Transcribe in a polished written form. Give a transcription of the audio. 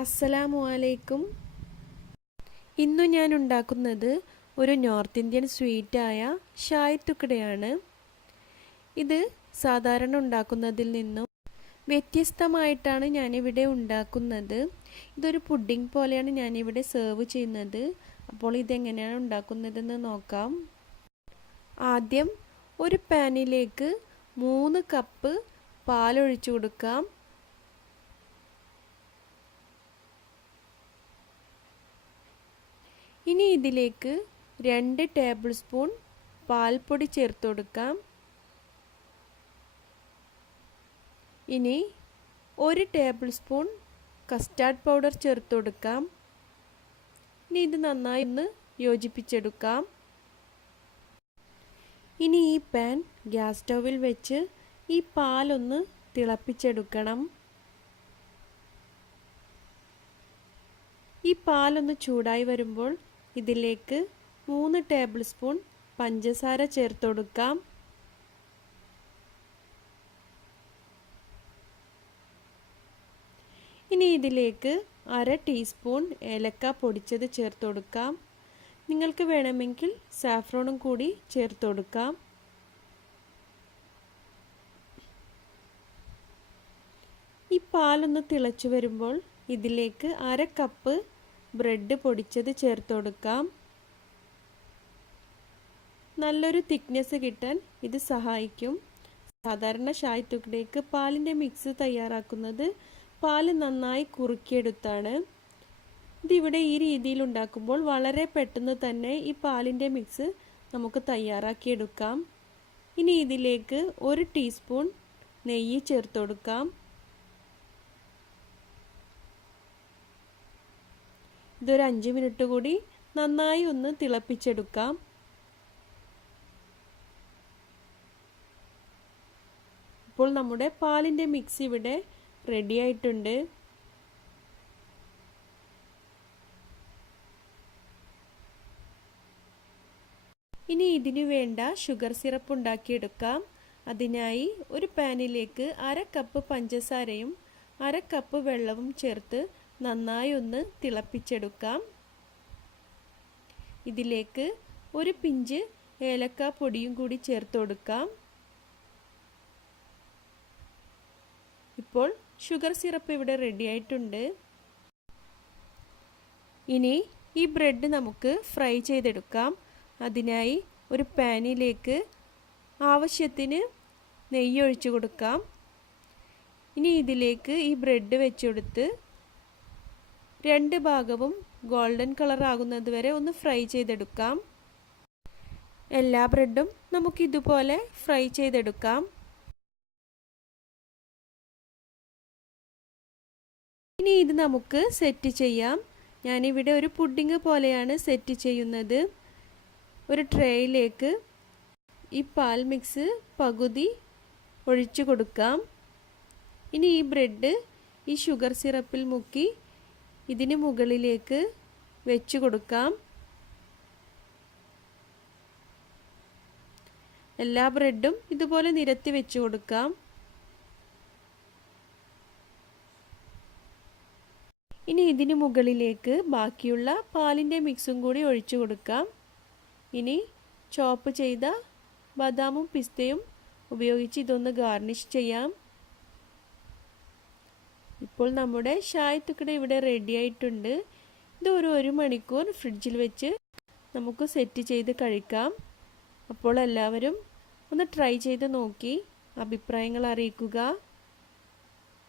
അസ്സലാമു അലൈക്കും. ഇന്നു ഞാൻ ഉണ്ടാക്കുന്നത് ഒരു നോർത്ത് ഇന്ത്യൻ സ്വീറ്റായ ഷായ് തുക്ഡയാണ്. ഇത് സാധാരണ ഉണ്ടാക്കുന്നതിൽ നിന്നും വ്യത്യസ്തമായിട്ടാണ് ഞാനിവിടെ ഉണ്ടാക്കുന്നത്. ഇതൊരു പുഡിംഗ് പോലെയാണ് ഞാനിവിടെ സെർവ് ചെയ്യുന്നത്. അപ്പോൾ ഇതെങ്ങനെയാണ് ഉണ്ടാക്കുന്നതെന്ന് നോക്കാം. ആദ്യം ഒരു പാനിലേക്ക് 3 കപ്പ് പാലൊഴിച്ചു കൊടുക്കാം. ഇനി ഇതിലേക്ക് 2 ടേബിൾ സ്പൂൺ പാൽപ്പൊടി ചേർത്ത് കൊടുക്കാം. ഇനി 1 ടേബിൾ സ്പൂൺ കസ്റ്റാർഡ് പൗഡർ ചേർത്ത് കൊടുക്കാം. ഇനി ഇത് നന്നായി ഒന്ന് യോജിപ്പിച്ചെടുക്കാം. ഇനി ഈ പാൻ ഗ്യാസ് സ്റ്റൗവിൽ വെച്ച് ഈ പാലൊന്ന് തിളപ്പിച്ചെടുക്കണം. ഈ പാലൊന്ന് ചൂടായി വരുമ്പോൾ ഇതിലേക്ക് 3 ടേബിൾ സ്പൂൺ പഞ്ചസാര ചേർത്ത് കൊടുക്കാം. ഇനി ഇതിലേക്ക് 1/2 ടീസ്പൂൺ ഏലക്ക പൊടിച്ചത് ചേർത്ത് കൊടുക്കാം. നിങ്ങൾക്ക് വേണമെങ്കിൽ സാഫ്രോണും കൂടി ചേർത്ത് കൊടുക്കാം. ഈ പാലൊന്ന് തിളച്ചു വരുമ്പോൾ ഇതിലേക്ക് 1/2 കപ്പ് ബ്രെഡ് പൊടിച്ചത് ചേർത്ത് കൊടുക്കാം. നല്ലൊരു തിക്നെസ് കിട്ടാൻ ഇത് സഹായിക്കും. സാധാരണ ഷായ് തുക്ഡയ്ക്ക് പാലിൻ്റെ മിക്സ് തയ്യാറാക്കുന്നത് പാല് നന്നായി കുറുക്കിയെടുത്താണ്. ഇതിവിടെ ഈ രീതിയിൽ ഉണ്ടാക്കുമ്പോൾ വളരെ പെട്ടെന്ന് തന്നെ ഈ പാലിൻ്റെ മിക്സ് നമുക്ക് തയ്യാറാക്കിയെടുക്കാം. ഇനി ഇതിലേക്ക് 1 ടീസ്പൂൺ നെയ്യ് ചേർത്ത് കൊടുക്കാം. ഇതൊരു 5 മിനിറ്റ് കൂടി നന്നായി ഒന്ന് തിളപ്പിച്ചെടുക്കാം. ഇപ്പോൾ നമ്മുടെ പാലിൻ്റെ മിക്സ് ഇവിടെ റെഡി ആയിട്ടുണ്ട്. ഇനി ഇതിനു വേണ്ട ഷുഗർ സിറപ്പ് ഉണ്ടാക്കിയെടുക്കാം. അതിനായി ഒരു പാനിലേക്ക് 1/2 കപ്പ് പഞ്ചസാരയും 1/2 കപ്പ് വെള്ളവും ചേർത്ത് നന്നായി ഒന്ന് തിളപ്പിച്ചെടുക്കാം. ഇതിലേക്ക് ഒരു പിഞ്ച് ഏലക്ക പൊടിയും കൂടി ചേർത്ത് കൊടുക്കാം. ഇപ്പോൾ ഷുഗർ സിറപ്പ് ഇവിടെ റെഡി ആയിട്ടുണ്ട്. ഇനി ഈ ബ്രെഡ് നമുക്ക് ഫ്രൈ ചെയ്തെടുക്കാം. അതിനായി ഒരു പാനിലേക്ക് ആവശ്യത്തിന് നെയ്യ് ഒഴിച്ചു കൊടുക്കാം. ഇനി ഇതിലേക്ക് ഈ ബ്രെഡ് വെച്ചെടുത്ത് 2 ഭാഗവും ഗോൾഡൻ കളർ ആകുന്നത് വരെ ഒന്ന് ഫ്രൈ ചെയ്തെടുക്കാം. എല്ലാ ബ്രെഡും നമുക്ക് ഇതുപോലെ ഫ്രൈ ചെയ്തെടുക്കാം. ഇനി ഇത് നമുക്ക് സെറ്റ് ചെയ്യാം. ഞാനിവിടെ ഒരു പുഡിംഗ് പോലെയാണ് സെറ്റ് ചെയ്യുന്നത്. ഒരു ട്രേയിലേക്ക് ഈ പാൽ മിക്സ് പകുതി ഒഴിച്ചു കൊടുക്കാം. ഇനി ഈ ബ്രെഡ് ഈ ഷുഗർ സിറപ്പിൽ മുക്കി ഇതിന് മുകളിലേക്ക് വെച്ച് കൊടുക്കാം. എല്ലാ ബ്രെഡും ഇതുപോലെ നിരത്തി വെച്ച് കൊടുക്കാം. ഇനി ഇതിന് മുകളിലേക്ക് ബാക്കിയുള്ള പാലിൻ്റെ മിക്സും കൂടി ഒഴിച്ചു കൊടുക്കാം. ഇനി ചോപ്പ് ചെയ്ത ബദാമും പിസ്തയും ഉപയോഗിച്ച് ഇതൊന്ന് ഗാർണിഷ് ചെയ്യാം. ഇപ്പോൾ നമ്മുടെ ഷായ് തുക്ഡ ഇവിടെ റെഡി ആയിട്ടുണ്ട്. ഇത് ഒരു 1 മണിക്കൂർ ഫ്രിഡ്ജിൽ വെച്ച് നമുക്ക് സെറ്റ് ചെയ്ത് കഴിക്കാം. അപ്പോൾ എല്ലാവരും ഒന്ന് ട്രൈ ചെയ്ത് നോക്കി അഭിപ്രായങ്ങൾ അറിയിക്കുക.